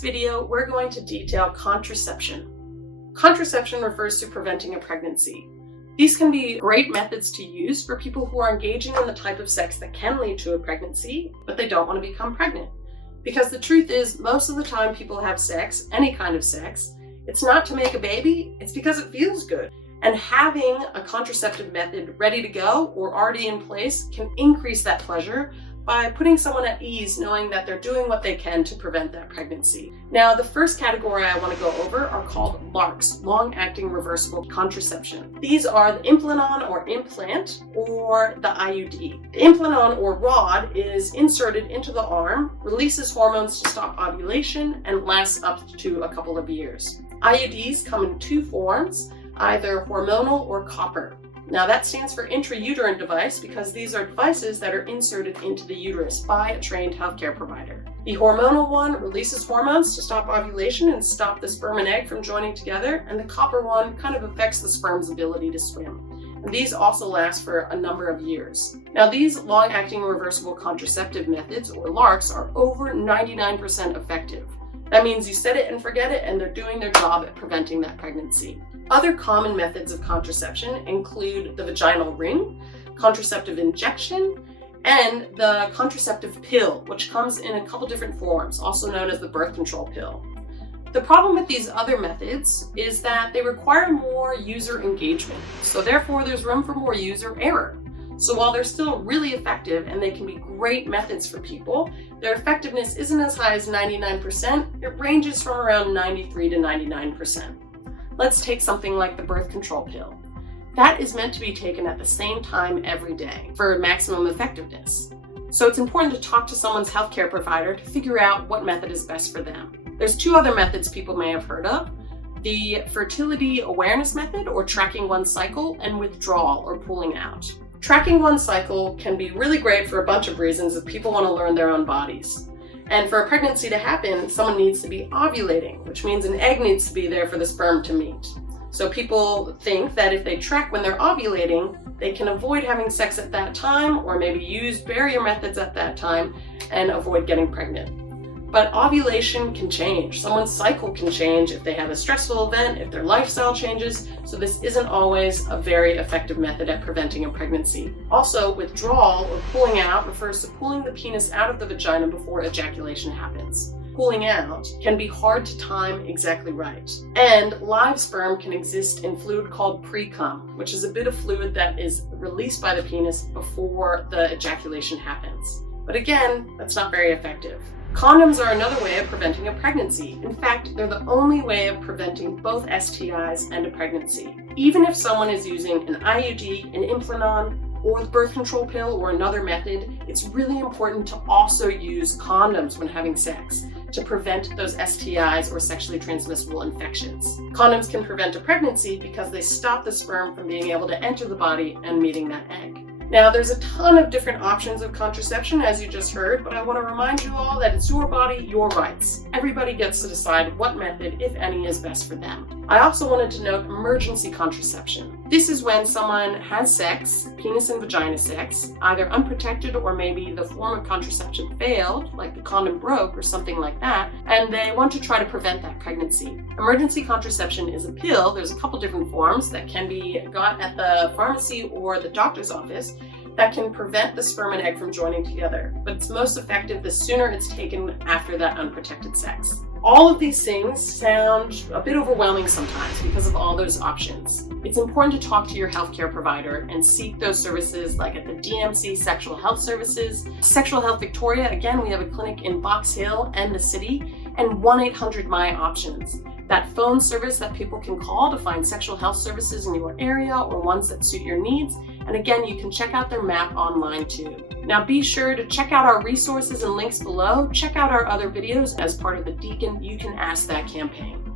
this video, we're going to detail contraception. Contraception refers to preventing a pregnancy. These can be great methods to use for people who are engaging in the type of sex that can lead to a pregnancy, but they don't want to become pregnant. Because the truth is, most of the time people have sex, any kind of sex, it's not to make a baby, it's because it feels good. And having a contraceptive method ready to go or already in place can increase that pleasure by putting someone at ease knowing that they're doing what they can to prevent that pregnancy. Now, the first category I want to go over are called LARCs, long-acting reversible contraception. These are the Implanon or implant or the IUD. The Implanon or rod is inserted into the arm, releases hormones to stop ovulation, and lasts up to a couple of years. IUDs come in two forms, either hormonal or copper. Now that stands for intrauterine device because these are devices that are inserted into the uterus by a trained healthcare provider. The hormonal one releases hormones to stop ovulation and stop the sperm and egg from joining together, and the copper one kind of affects the sperm's ability to swim. And these also last for a number of years. Now these long-acting reversible contraceptive methods, or LARCs, are over 99% effective. That means you set it and forget it, and they're doing their job at preventing that pregnancy. Other common methods of contraception include the vaginal ring, contraceptive injection, and the contraceptive pill, which comes in a couple different forms, also known as the birth control pill. The problem with these other methods is that they require more user engagement, so therefore there's room for more user error. So while they're still really effective and they can be great methods for people, their effectiveness isn't as high as 99%, it ranges from around 93 to 99%. Let's take something like the birth control pill. That is meant to be taken at the same time every day for maximum effectiveness. So it's important to talk to someone's healthcare provider to figure out what method is best for them. There's two other methods people may have heard of: the fertility awareness method, or tracking one's cycle, and withdrawal, or pulling out. Tracking one's cycle can be really great for a bunch of reasons if people want to learn their own bodies. And for a pregnancy to happen, someone needs to be ovulating, which means an egg needs to be there for the sperm to meet. So people think that if they track when they're ovulating, they can avoid having sex at that time, or maybe use barrier methods at that time and avoid getting pregnant. But ovulation can change. Someone's cycle can change if they have a stressful event, if their lifestyle changes, so this isn't always a very effective method at preventing a pregnancy. Also, withdrawal or pulling out refers to pulling the penis out of the vagina before ejaculation happens. Pulling out can be hard to time exactly right. And live sperm can exist in fluid called pre-cum, which is a bit of fluid that is released by the penis before the ejaculation happens. But again, that's not very effective. Condoms are another way of preventing a pregnancy. In fact, they're the only way of preventing both STIs and a pregnancy. Even if someone is using an IUD, an Implanon, or the birth control pill, or another method, it's really important to also use condoms when having sex to prevent those STIs or sexually transmissible infections. Condoms can prevent a pregnancy because they stop the sperm from being able to enter the body and meeting that egg. Now, there's a ton of different options of contraception, as you just heard, but I want to remind you all that it's your body, your rights. Everybody gets to decide what method, if any, is best for them. I also wanted to note emergency contraception. This is when someone has sex, penis and vagina sex, either unprotected or maybe the form of contraception failed, like the condom broke or something like that, and they want to try to prevent that pregnancy. Emergency contraception is a pill. There's a couple different forms that can be got at the pharmacy or the doctor's office that can prevent the sperm and egg from joining together, but it's most effective the sooner it's taken after that unprotected sex. All of these things sound a bit overwhelming sometimes because of all those options. It's important to talk to your healthcare provider and seek those services like at the DMC Sexual Health Services, Sexual Health Victoria. Again, we have a clinic in Box Hill and the city, and 1-800-MY-OPTIONS. That phone service that people can call to find sexual health services in your area or ones that suit your needs. And again, you can check out their map online too. Now be sure to check out our resources and links below. Check out our other videos as part of the Deacon You Can Ask That campaign.